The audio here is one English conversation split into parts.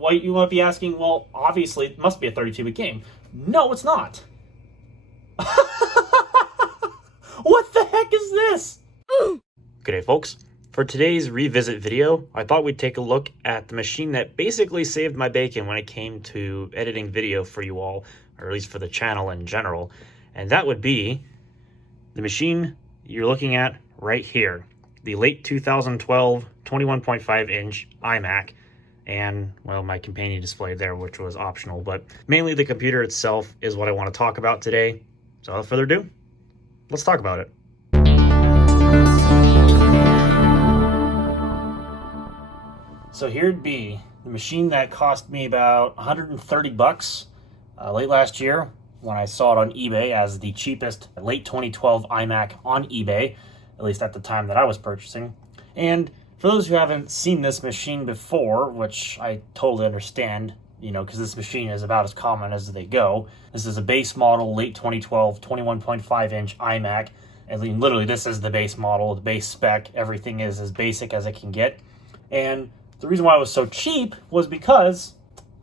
Well, you might be asking, well, obviously it must be a 32-bit game. No, it's not. What the heck is this? G'day, folks. For today's revisit video, I thought we'd take a look at the machine that basically saved my bacon when it came to editing video for you all, or at least for the channel in general. And that would be the machine you're looking at right here. The late 2012 21.5-inch iMac. And, well, my companion display there, which was optional. But mainly the computer itself is what I want to talk about today. So without further ado, let's talk about it. So here'd be the machine that cost me about 130 bucks late last year when I saw it on eBay as the cheapest late 2012 iMac on eBay, at least at the time that I was purchasing. And for those who haven't seen this machine before, which I totally understand, you know, because this machine is about as common as they go. This is a base model, late 2012, 21.5-inch iMac. And literally, this is the base model, the base spec. Everything is as basic as it can get. And the reason why it was so cheap was because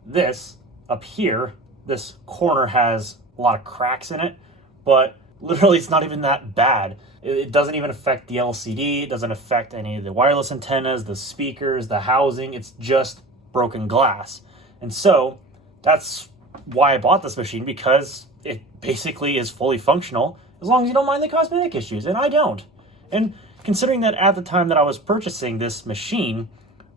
this up here, this corner has a lot of cracks in it, but literally it's not even that bad. It doesn't even affect the LCD. It doesn't affect any of the wireless antennas, the speakers, the housing. It's just broken glass. And so that's why I bought this machine, because it basically is fully functional as long as you don't mind the cosmetic issues, and I don't. And considering that at the time that I was purchasing this machine,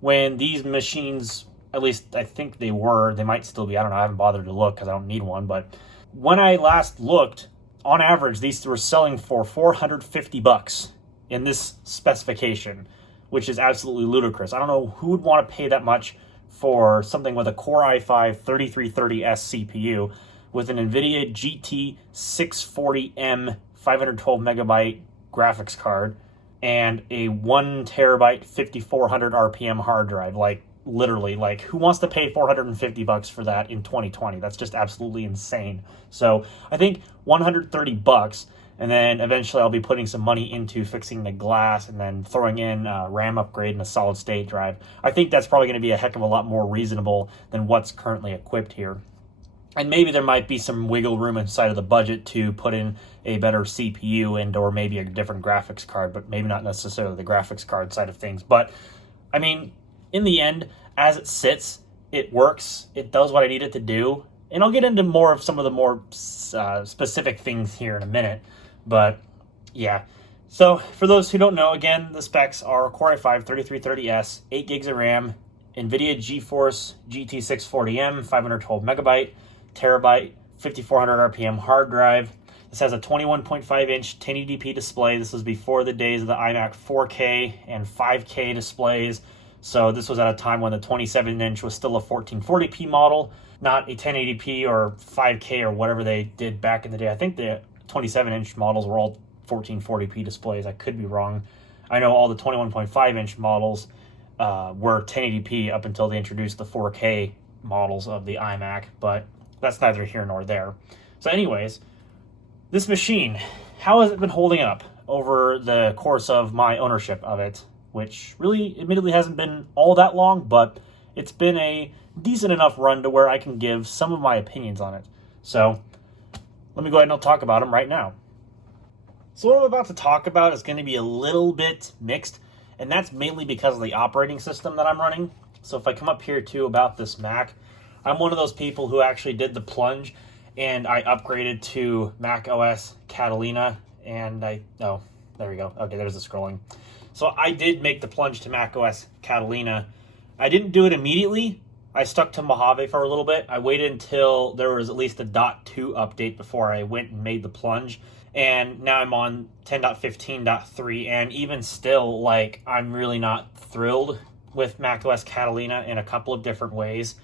when these machines, at least I think they might still be, I don't know, I haven't bothered to look because I don't need one, but when I last looked, on average, these were selling for 450 bucks in this specification, which is absolutely ludicrous. I don't know who would want to pay that much for something with a Core i5 3330S CPU with an NVIDIA GT 640M 512 megabyte graphics card and a 1 terabyte 5400 RPM hard drive. Like, literally, like, who wants to pay 450 bucks for that in 2020? That's just absolutely insane. So I think 130 bucks, and then eventually I'll be putting some money into fixing the glass and then throwing in a RAM upgrade and a solid state drive. I think that's probably going to be a heck of a lot more reasonable than what's currently equipped here. And maybe there might be some wiggle room inside of the budget to put in a better CPU and or maybe a different graphics card, but maybe not necessarily the graphics card side of things. But I mean, in the end, as it sits, it works. It does what I need it to do. And I'll get into more of some of the more specific things here in a minute. But yeah. So for those who don't know, again, the specs are Core i5 3330S, 8 gigs of RAM, NVIDIA GeForce GT 640M, 512 megabyte, terabyte, 5400 RPM hard drive. This has a 21.5-inch 1080p display. This was before the days of the iMac 4K and 5K displays. So this was at a time when the 27-inch was still a 1440p model, not a 1080p or 5K or whatever they did back in the day. I think the 27-inch models were all 1440p displays. I could be wrong. I know all the 21.5-inch models were 1080p up until they introduced the 4K models of the iMac, but that's neither here nor there. So anyways, this machine, how has it been holding up over the course of my ownership of it? Which really, admittedly, hasn't been all that long, but it's been a decent enough run to where I can give some of my opinions on it. So let me go ahead and I'll talk about them right now. So what I'm about to talk about is going to be a little bit mixed, and that's mainly because of the operating system that I'm running. So if I come up here to about this Mac, I'm one of those people who actually did the plunge, and I upgraded to Mac OS Catalina, and oh, there we go. Okay, there's the scrolling. So I did make the plunge to Mac OS Catalina. I didn't do it immediately. I stuck to Mojave for a little bit. I waited until there was at least a .2 update before I went and made the plunge. And now I'm on 10.15.3, and even still, like, I'm really not thrilled with Mac OS Catalina in a couple of different ways.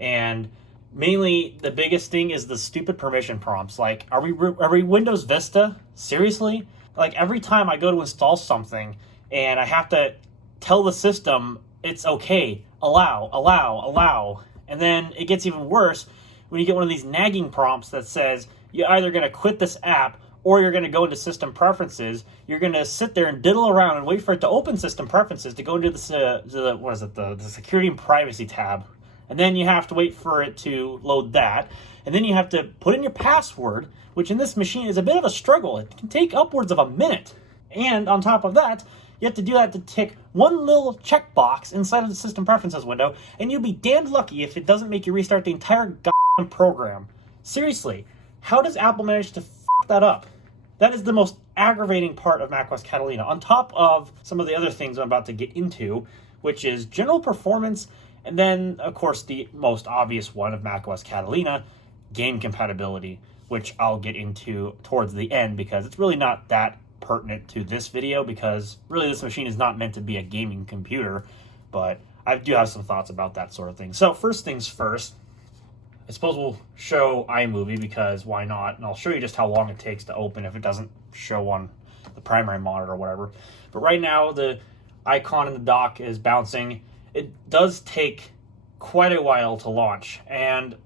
And mainly, the biggest thing is the stupid permission prompts. Like, are we Windows Vista? Seriously? Like, every time I go to install something and I have to tell the system it's okay, allow. And then it gets even worse when you get one of these nagging prompts that says you're either going to quit this app or you're going to go into system preferences. You're going to sit there and diddle around and wait for it to open system preferences to go into the security and privacy tab. and then you have to wait for it to load that, and then you have to put in your password, which in this machine is a bit of a struggle. It can take upwards of a minute. And on top of that, you have to do that to tick one little checkbox inside of the system preferences window, and you'll be damned lucky if it doesn't make you restart the entire goddamn program. Seriously, how does Apple manage to f that up? That is the most aggravating part of macOS Catalina, on top of some of the other things I'm about to get into, which is general performance, and then, of course, the most obvious one of macOS Catalina, game compatibility, which I'll get into towards the end because it's really not that pertinent to this video, because really this machine is not meant to be a gaming computer, but I do have some thoughts about that sort of thing. So first things first, I suppose we'll show iMovie, because why not? And I'll show you just how long it takes to open if it doesn't show on the primary monitor or whatever. But right now the icon in the dock is bouncing. It does take quite a while to launch, and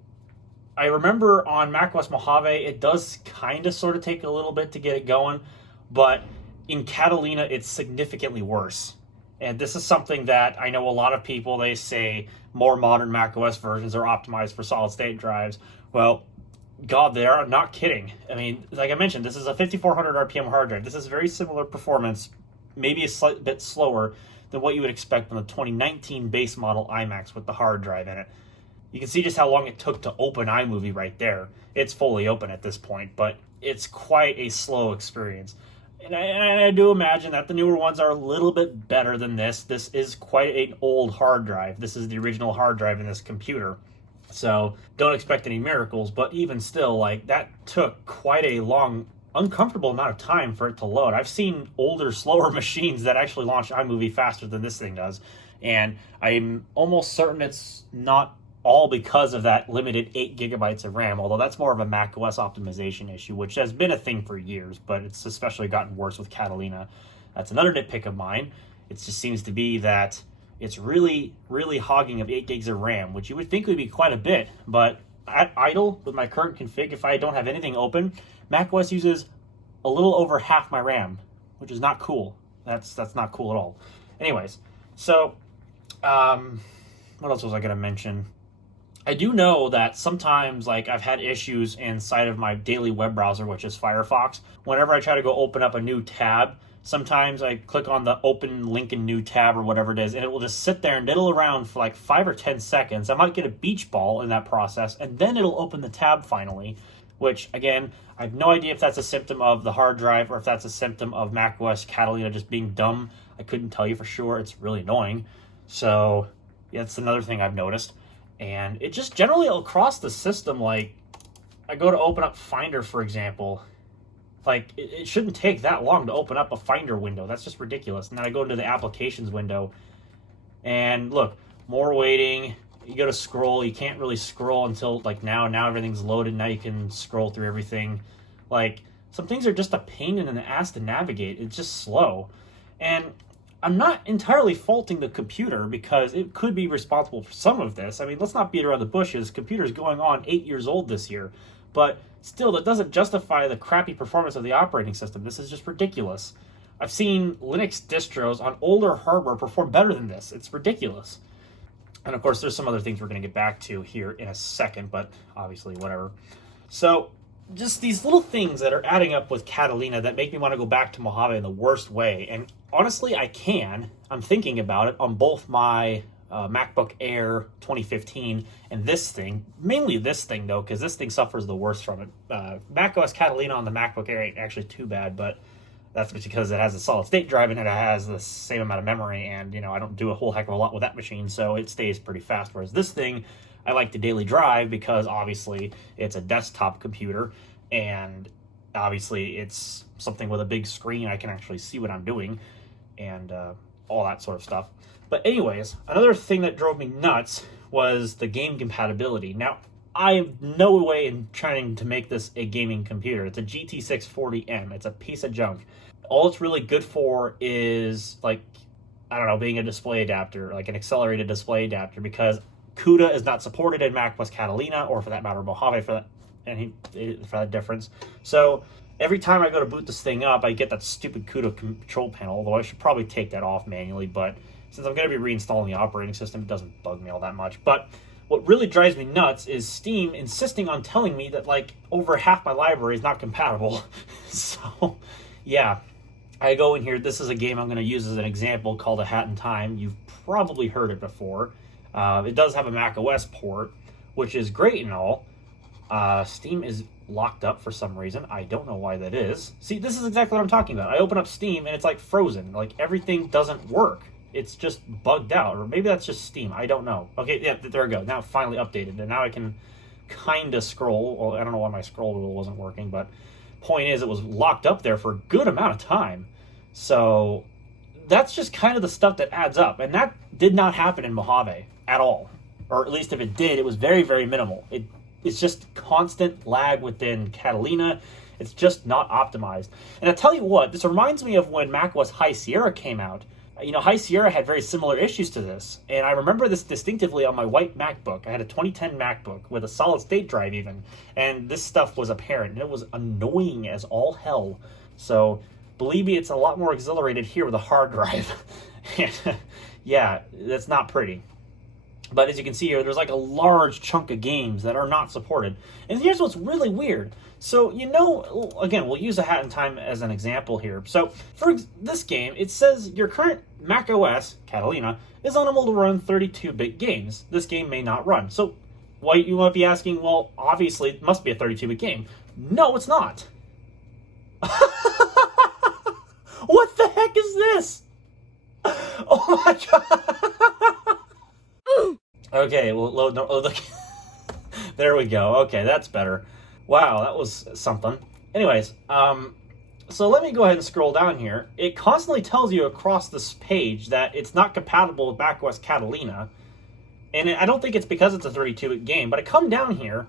I remember on macOS Mojave it does kind of sort of take a little bit to get it going, but in Catalina it's significantly worse. And this is something that I know a lot of people, they say more modern macOS versions are optimized for solid state drives. Well, God, they are not kidding. I mean, like I mentioned, this is a 5400 RPM hard drive. This is very similar performance, maybe a slight bit slower than what you would expect from the 2019 base model iMacs with the hard drive in it. You can see just how long it took to open iMovie right there. It's fully open at this point, but it's quite a slow experience. And I do imagine that the newer ones are a little bit better than this. This is quite an old hard drive. This is the original hard drive in this computer. So don't expect any miracles, but even still, like, that took quite a long, uncomfortable amount of time for it to load. I've seen older, slower machines that actually launch iMovie faster than this thing does. And I'm almost certain it's not all because of that limited 8 gigabytes of RAM, although that's more of a macOS optimization issue, which has been a thing for years, but it's especially gotten worse with Catalina. That's another nitpick of mine. It just seems to be that it's really, really hogging of 8 gigs of RAM, which you would think would be quite a bit, but at idle, with my current config, if I don't have anything open, macOS uses a little over half my RAM, which is not cool. That's not cool at all. Anyways, so, what else was I going to mention? I do know that sometimes, like, I've had issues inside of my daily web browser, which is Firefox. Whenever I try to go open up a new tab, sometimes I click on the open link in new tab or whatever it is, and it will just sit there and diddle around for like 5 or 10 seconds. I might get a beach ball in that process, and then it'll open the tab finally, which, again, I have no idea if that's a symptom of the hard drive or if that's a symptom of macOS Catalina just being dumb. I couldn't tell you for sure. It's really annoying. So, yeah, that's another thing I've noticed. And it just generally across the system, like, I go to open up Finder, for example, like, it shouldn't take that long to open up a Finder window. That's just ridiculous. And then I go into the applications window, and look, more waiting. You go to scroll, you can't really scroll until, like, now everything's loaded. Now you can scroll through everything. Like, some things are just a pain in the ass to navigate. It's just slow. And I'm not entirely faulting the computer, because it could be responsible for some of this. I mean, let's not beat around the bushes. Computer's going on 8 years old this year. But still, that doesn't justify the crappy performance of the operating system. This is just ridiculous. I've seen Linux distros on older hardware perform better than this. It's ridiculous. And of course, there's some other things we're going to get back to here in a second, but obviously, whatever. So, just these little things that are adding up with Catalina that make me want to go back to Mojave in the worst way. And honestly, I'm thinking about it on both my MacBook Air 2015 and this thing. Mainly this thing, though, because this thing suffers the worst from it. macOS Catalina on the MacBook Air ain't actually too bad, but that's because it has a solid state drive and it has the same amount of memory, and, you know, I don't do a whole heck of a lot with that machine, so it stays pretty fast. Whereas this thing, I like to daily drive because obviously it's a desktop computer, and obviously it's something with a big screen. I can actually see what I'm doing, and all that sort of stuff. But anyways, another thing that drove me nuts was the game compatibility. Now, I have no way in trying to make this a gaming computer. It's a GT640M. It's a piece of junk. All it's really good for is, like, I don't know, being a display adapter, like an accelerated display adapter, because CUDA is not supported in macOS Catalina, or for that matter, Mojave for that difference. So every time I go to boot this thing up, I get that stupid CUDA control panel, although I should probably take that off manually, but since I'm going to be reinstalling the operating system, it doesn't bug me all that much. But what really drives me nuts is Steam insisting on telling me that like over half my library is not compatible. So, yeah, I go in here. This is a game I'm going to use as an example called A Hat in Time. You've probably heard it before. It does have a Mac OS port, which is great and all. Steam is locked up for some reason. I don't know why that is. See, this is exactly what I'm talking about. I open up Steam and it's like frozen. Like everything doesn't work. It's just bugged out. Or maybe that's just Steam. I don't know. Okay, yeah, there we go. Now it's finally updated. And now I can kind of scroll. Well, I don't know why my scroll wheel wasn't working, but point is it was locked up there for a good amount of time. So that's just kind of the stuff that adds up. And that did not happen in Mojave at all. Or at least if it did, it was very, very minimal. It's just constant lag within Catalina. It's just not optimized. And I tell you what, this reminds me of when macOS High Sierra came out. You know, High Sierra had very similar issues to this. And I remember this distinctively on my white MacBook. I had a 2010 MacBook with a solid state drive even. And this stuff was apparent. And it was annoying as all hell. So believe me, it's a lot more exhilarated here with a hard drive. Yeah, that's not pretty. But as you can see here, there's like a large chunk of games that are not supported. And here's what's really weird. So, you know, again, we'll use A Hat in Time as an example here. So, for this game, it says your current Mac OS, Catalina, is unable to run 32-bit games. This game may not run. So, why you might be asking, well, obviously, it must be a 32-bit game. No, it's not. What the heck is this? Oh my god. Okay, well, load. No, look. There we go. Okay, that's better. Wow, that was something. Anyways, so let me go ahead and scroll down here. It constantly tells you across this page that it's not compatible with macOS Catalina. And I don't think it's because it's a 32-bit game, but I come down here,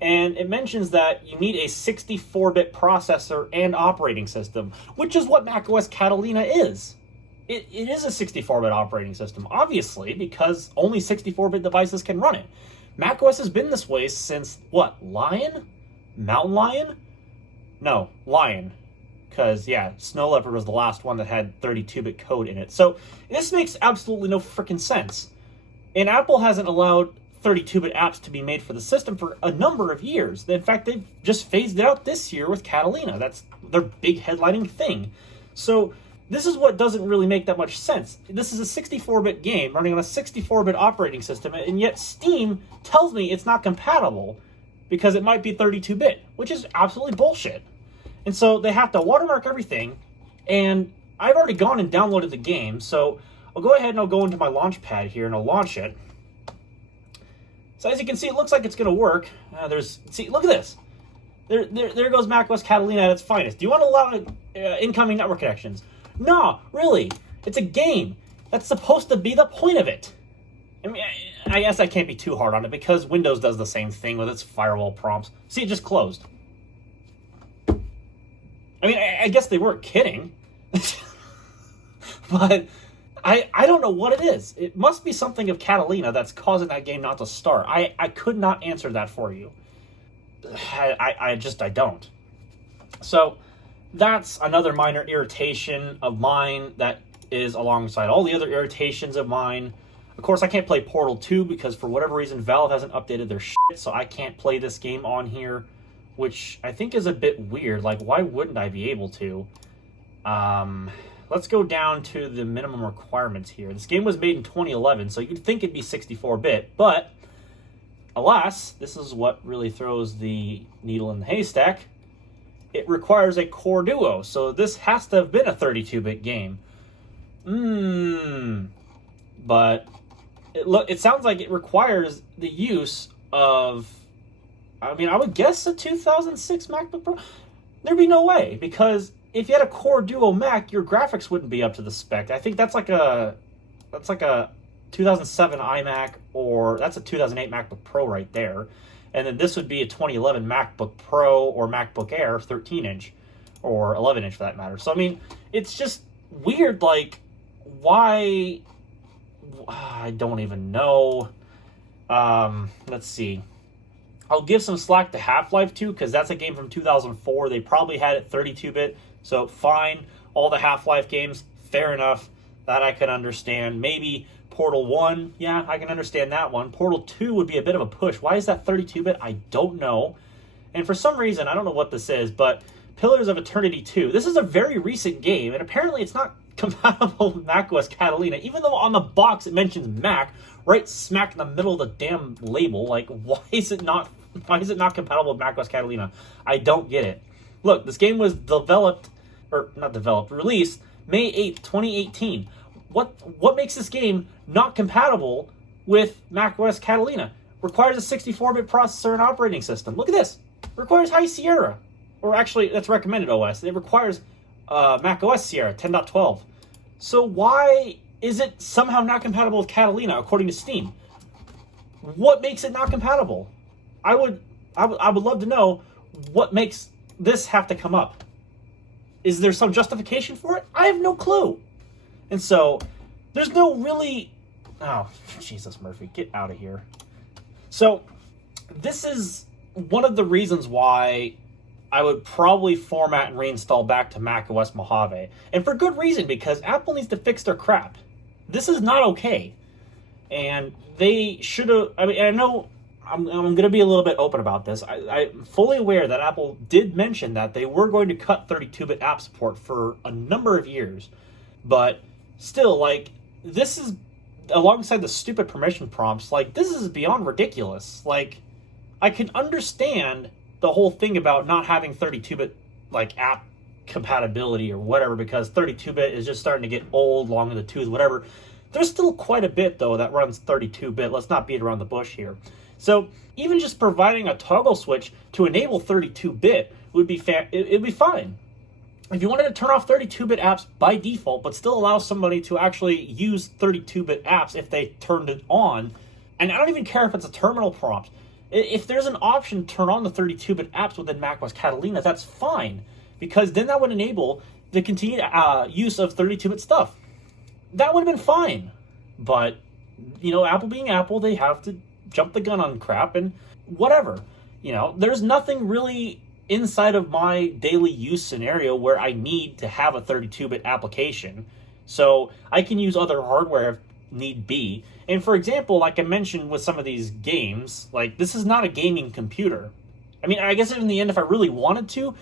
and it mentions that you need a 64-bit processor and operating system, which is what macOS Catalina is. It is a 64-bit operating system, obviously, because only 64-bit devices can run it. macOS has been this way since, what, Lion? Mountain Lion? No, Lion. Because, yeah, Snow Leopard was the last one that had 32-bit code in it. So, this makes absolutely no freaking sense. And Apple hasn't allowed 32-bit apps to be made for the system for a number of years. In fact, they've just phased it out this year with Catalina. That's their big headlining thing. So, this is what doesn't really make that much sense. This is a 64-bit game running on a 64-bit operating system, and yet Steam tells me it's not compatible because it might be 32-bit, which is absolutely bullshit. And so they have to watermark everything, and I've already gone and downloaded the game, so I'll go ahead and I'll go into my launch pad here and I'll launch it. So as you can see, it looks like it's going to work. See, look at this. There goes macOS Catalina at its finest. Do you want to allow incoming network connections? No, really. It's a game. That's supposed to be the point of it. I mean, I guess I can't be too hard on it because Windows does the same thing with its firewall prompts. See, it just closed. I mean, I guess they weren't kidding. But I don't know what it is. It must be something of Catalina that's causing that game not to start. I could not answer that for you. I don't. So that's another minor irritation of mine that is alongside all the other irritations of mine. Of course, I can't play Portal 2 because for whatever reason, Valve hasn't updated their shit, so I can't play this game on here, which I think is a bit weird. Like, why wouldn't I be able to? Let's go down to the minimum requirements here. This game was made in 2011, so you'd think it'd be 64-bit, but alas, this is what really throws the needle in the haystack. It requires a Core Duo, so this has to have been a 32-bit game. But it sounds like it requires the use of, I mean, I would guess a 2006 MacBook Pro. There'd be no way, because if you had a Core Duo Mac, your graphics wouldn't be up to the spec. I think that's like a 2007 iMac, or that's a 2008 MacBook Pro right there. And then this would be a 2011 MacBook Pro or MacBook Air 13-inch, or 11-inch for that matter. So, I mean, it's just weird, like, why? I don't even know. Let's see. I'll give some slack to Half-Life 2, because that's a game from 2004. They probably had it 32-bit, so fine. All the Half-Life games, fair enough. That I could understand. Maybe Portal 1, yeah, I can understand that one. Portal 2 would be a bit of a push. Why is that 32-bit? I don't know. And for some reason, I don't know what this is, but Pillars of Eternity 2, this is a very recent game, and apparently it's not compatible with macOS Catalina, even though on the box it mentions Mac, right smack in the middle of the damn label. Like, why is it not compatible with macOS Catalina? I don't get it. Look, this game was released May 8th, 2018. What makes this game not compatible with macOS Catalina? Requires a 64-bit processor and operating system. Look at this. Requires High Sierra. Or actually, that's recommended OS. It requires macOS Sierra 10.12. So why is it somehow not compatible with Catalina, according to Steam? What makes it not compatible? I would love to know what makes this have to come up. Is there some justification for it? I have no clue. And so, there's no really... Oh, Jesus, Murphy, get out of here. So, this is one of the reasons why I would probably format and reinstall back to macOS Mojave. And for good reason, because Apple needs to fix their crap. This is not okay. And they should have... I mean, I know I'm going to be a little bit open about this. I'm fully aware that Apple did mention that they were going to cut 32-bit app support for a number of years. But still, like, this is... Alongside the stupid permission prompts, like, this is beyond ridiculous. Like, I can understand the whole thing about not having 32-bit, like, app compatibility or whatever, because 32-bit is just starting to get old, long in the tooth, whatever. There's still quite a bit, though, that runs 32-bit. Let's not beat around the bush here. So, even just providing a toggle switch to enable 32-bit would be it'd be fine. If you wanted to turn off 32-bit apps by default, but still allow somebody to actually use 32-bit apps if they turned it on, and I don't even care if it's a terminal prompt, if there's an option to turn on the 32-bit apps within macOS Catalina, that's fine, because then that would enable the continued use of 32-bit stuff. That would have been fine. But, you know, Apple being Apple, they have to jump the gun on crap, and whatever. You know, there's nothing really inside of my daily use scenario where I need to have a 32-bit application. So I can use other hardware if need be. And for example, like I mentioned with some of these games, like, this is not a gaming computer. I mean, I guess in the end, if I really wanted to,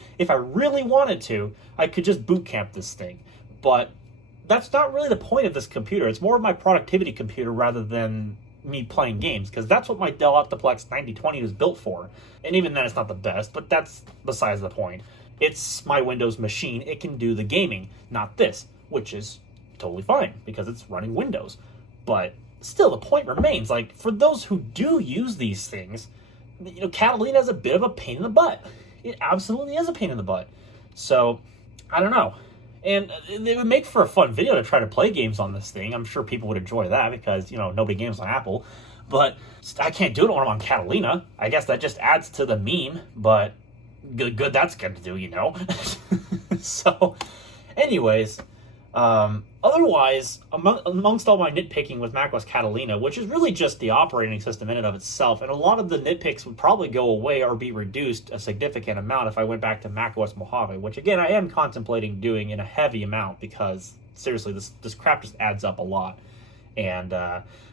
I could just boot camp this thing. But that's not really the point of this computer. It's more of my productivity computer rather than me playing games, because that's what my Dell Optiplex 9020 was built for. And even then, it's not the best, but that's besides the point. It's my Windows machine. It can do the gaming, not this, which is totally fine because it's running Windows. But still, the point remains, like, for those who do use these things, you know, Catalina is a bit of a pain in the butt. It absolutely is a pain in the butt. So, I don't know. And it would make for a fun video to try to play games on this thing. I'm sure people would enjoy that because, you know, nobody games on Apple. But I can't do it when I'm on Catalina. I guess that just adds to the meme, but good that's going to do, you know. So, anyways, otherwise, amongst all my nitpicking with macOS Catalina, which is really just the operating system in and of itself, and a lot of the nitpicks would probably go away or be reduced a significant amount if I went back to macOS Mojave, which again, I am contemplating doing in a heavy amount because, seriously, this crap just adds up a lot. And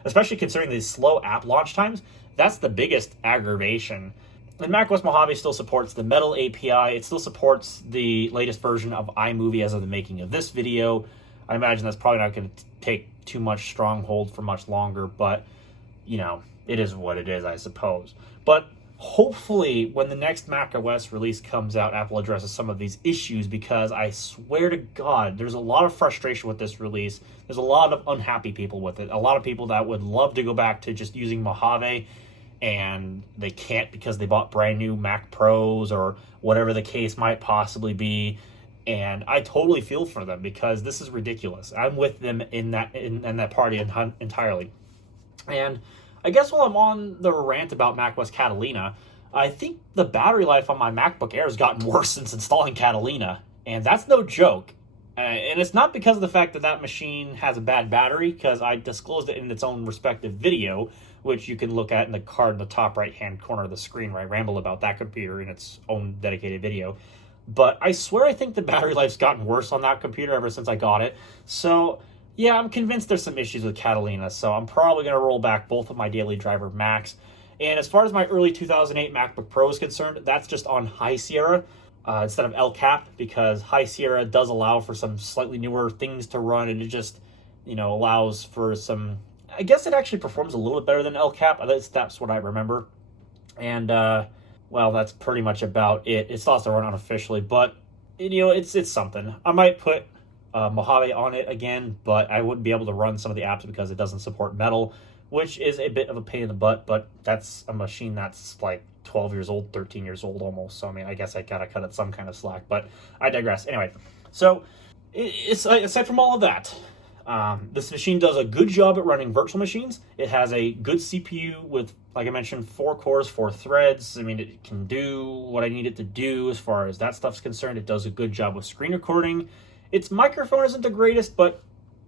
especially considering these slow app launch times, that's the biggest aggravation. And macOS Mojave still supports the Metal API. It still supports the latest version of iMovie as of the making of this video. I imagine that's probably not going to take too much stronghold for much longer, but, you know, it is what it is, I suppose. But hopefully, when the next macOS release comes out, Apple addresses some of these issues, because I swear to God, there's a lot of frustration with this release. There's a lot of unhappy people with it. A lot of people that would love to go back to just using Mojave, and they can't because they bought brand new Mac Pros or whatever the case might possibly be. And I totally feel for them because this is ridiculous. I'm with them in that party entirely. And I guess while I'm on the rant about macOS Catalina, I think the battery life on my MacBook Air has gotten worse since installing Catalina. And that's no joke. And it's not because of the fact that machine has a bad battery, because I disclosed it in its own respective video, which you can look at in the card in the top right-hand corner of the screen where I ramble about that computer in its own dedicated video. But I swear I think the battery life's gotten worse on that computer ever since I got it. So Yeah, I'm convinced there's some issues with Catalina, so I'm probably going to roll back both of my daily driver Macs. And as far as my early 2008 MacBook Pro is concerned, that's just on High Sierra instead of El Cap, because High Sierra does allow for some slightly newer things to run, and it just, allows for some. I guess it actually performs a little bit better than El Cap. At least that's what I remember. And well, that's pretty much about it. It still has to run unofficially, but it's something. I might put Mojave on it again, but I wouldn't be able to run some of the apps because it doesn't support Metal, which is a bit of a pain in the butt. But that's a machine that's like 12 years old, 13 years old almost. So I mean, I guess I gotta cut it some kind of slack. But I digress. Anyway, so it's aside from all of that. This machine does a good job at running virtual machines. It has a good CPU with, like I mentioned, 4 cores, 4 threads. I mean, it can do what I need it to do as far as that stuff's concerned. It does a good job with screen recording. Its microphone isn't the greatest, but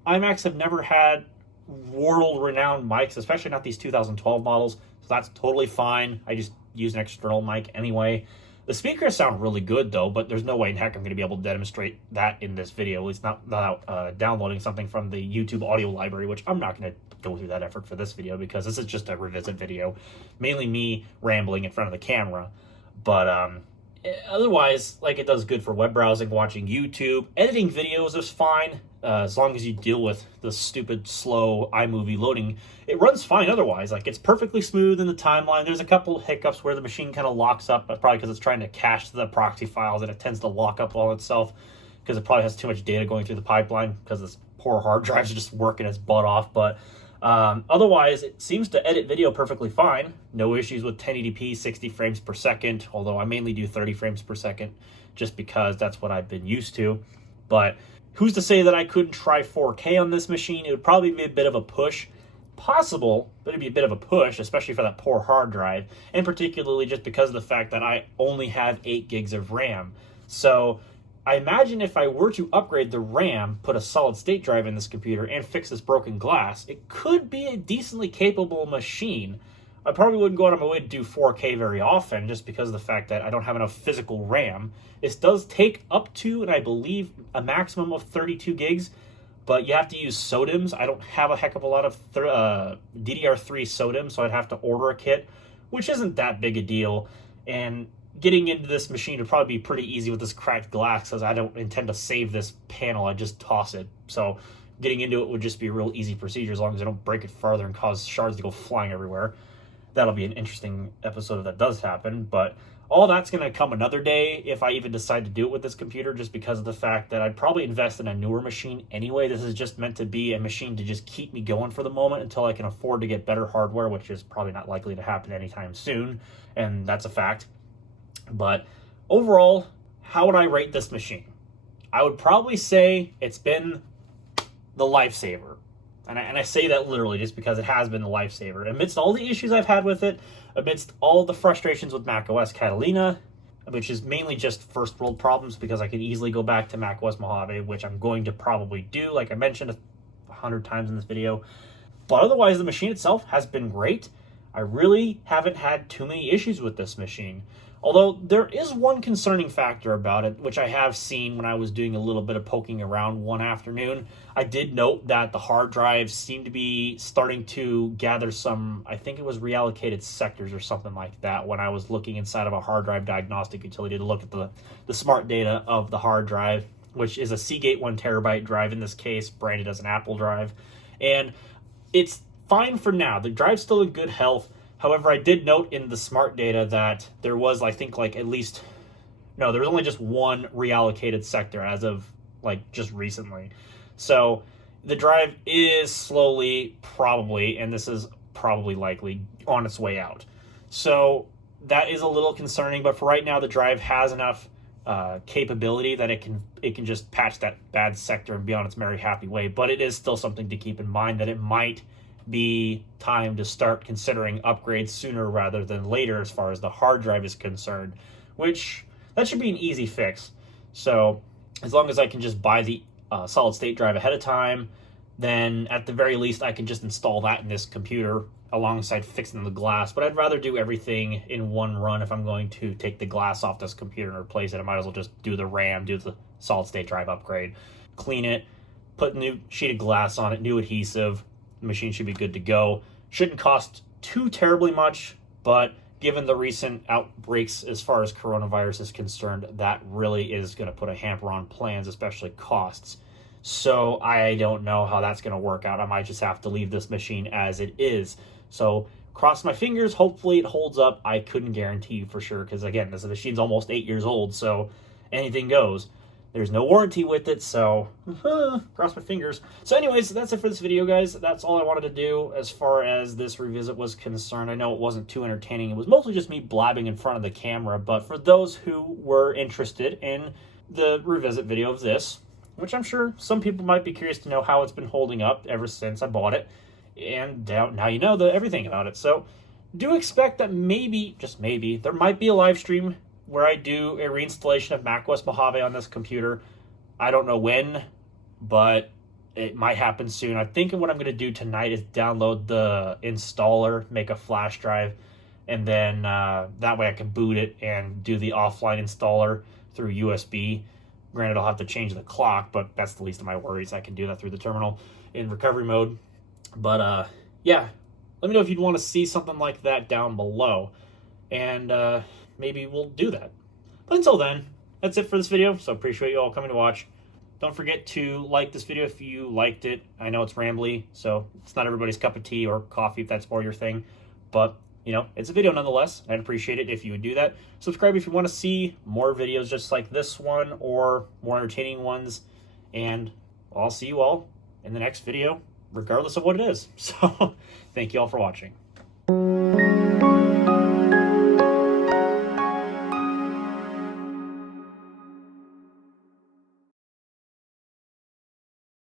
iMacs have never had world-renowned mics, especially not these 2012 models, so that's totally fine. I just use an external mic anyway. The speakers sound really good, though, but there's no way in heck I'm going to be able to demonstrate that in this video, at least not without downloading something from the YouTube audio library, which I'm not going to go through that effort for this video because this is just a revisit video, mainly me rambling in front of the camera. But otherwise, like, it does good for web browsing, watching YouTube. Editing videos is fine, as long as you deal with the stupid, slow iMovie loading. It runs fine otherwise. Like, it's perfectly smooth in the timeline. There's a couple hiccups where the machine kind of locks up, probably because it's trying to cache the proxy files, and it tends to lock up all itself because it probably has too much data going through the pipeline because this poor hard drive's just working its butt off. But otherwise, it seems to edit video perfectly fine. No issues with 1080p, 60 frames per second, although I mainly do 30 frames per second just because that's what I've been used to. But who's to say that I couldn't try 4K on this machine? It would probably be a bit of a push. Possible, but it'd be a bit of a push, especially for that poor hard drive, and particularly just because of the fact that I only have 8 gigs of RAM. So I imagine if I were to upgrade the RAM, put a solid state drive in this computer, and fix this broken glass, it could be a decently capable machine. I probably wouldn't go out of my way to do 4K very often, just because of the fact that I don't have enough physical RAM. This does take up to, and I believe, a maximum of 32 gigs, but you have to use SODIMMs. I don't have a heck of a lot of DDR3 SODIMMs, so I'd have to order a kit, which isn't that big a deal. And getting into this machine would probably be pretty easy with this cracked glass, because I don't intend to save this panel. I just toss it. So getting into it would just be a real easy procedure as long as I don't break it farther and cause shards to go flying everywhere. That'll be an interesting episode if that does happen, but all that's going to come another day if I even decide to do it with this computer, just because of the fact that I'd probably invest in a newer machine anyway. This is just meant to be a machine to just keep me going for the moment until I can afford to get better hardware, which is probably not likely to happen anytime soon, and that's a fact. But overall, how would I rate this machine? I would probably say it's been the lifesaver. And I say that literally just because it has been a lifesaver. Amidst all the issues I've had with it, amidst all the frustrations with macOS Catalina, which is mainly just first world problems because I could easily go back to macOS Mojave, which I'm going to probably do, like I mentioned 100 times in this video. But otherwise, the machine itself has been great. I really haven't had too many issues with this machine. Although there is one concerning factor about it, which I have seen when I was doing a little bit of poking around one afternoon. I did note that the hard drives seem to be starting to gather some, I think it was reallocated sectors or something like that, when I was looking inside of a hard drive diagnostic utility to look at the smart data of the hard drive, which is a Seagate 1 terabyte drive in this case, branded as an Apple drive. And it's fine for now. The drive's still in good health. However, I did note in the smart data that there was, I think, there was only just one reallocated sector as of, just recently. So the drive is slowly, probably, and this is probably likely, on its way out. So that is a little concerning, but for right now, the drive has enough capability that it can just patch that bad sector and be on its merry happy way. But it is still something to keep in mind that it might be time to start considering upgrades sooner rather than later as far as the hard drive is concerned, which that should be an easy fix. So as long as I can just buy the solid state drive ahead of time, then at the very least I can just install that in this computer alongside fixing the glass. But I'd rather do everything in one run. If I'm going to take the glass off this computer and replace it, I might as well just do the RAM, do the solid state drive upgrade, clean it, put a new sheet of glass on it, new adhesive. The machine should be good to go. Shouldn't cost too terribly much, but given the recent outbreaks as far as coronavirus is concerned, that really is going to put a hamper on plans, especially costs. So I don't know how that's going to work out. I might just have to leave this machine as it is. So cross my fingers. Hopefully it holds up. I couldn't guarantee you for sure because, again, this machine's almost 8 years old, so anything goes. There's no warranty with it, so cross my fingers. So anyways, that's it for this video, guys. That's all I wanted to do as far as this revisit was concerned. I know it wasn't too entertaining. It was mostly just me blabbing in front of the camera, but for those who were interested in the revisit video of this, which I'm sure some people might be curious to know how it's been holding up ever since I bought it, and now you know everything about it. So do expect that maybe, just maybe, there might be a live stream where I do a reinstallation of macOS Mojave on this computer. I don't know when, but it might happen soon. I think what I'm going to do tonight is download the installer, make a flash drive, and then that way I can boot it and do the offline installer through USB. Granted, I'll have to change the clock, but that's the least of my worries. I can do that through the terminal in recovery mode. But yeah, let me know if you'd want to see something like that down below. And maybe we'll do that. But until then, that's it for this video. So appreciate you all coming to watch. Don't forget to like this video if you liked it. I know it's rambly, so it's not everybody's cup of tea or coffee if that's more your thing. But, you know, it's a video nonetheless. I'd appreciate it if you would do that. Subscribe if you want to see more videos just like this one or more entertaining ones. And I'll see you all in the next video, regardless of what it is. So thank you all for watching.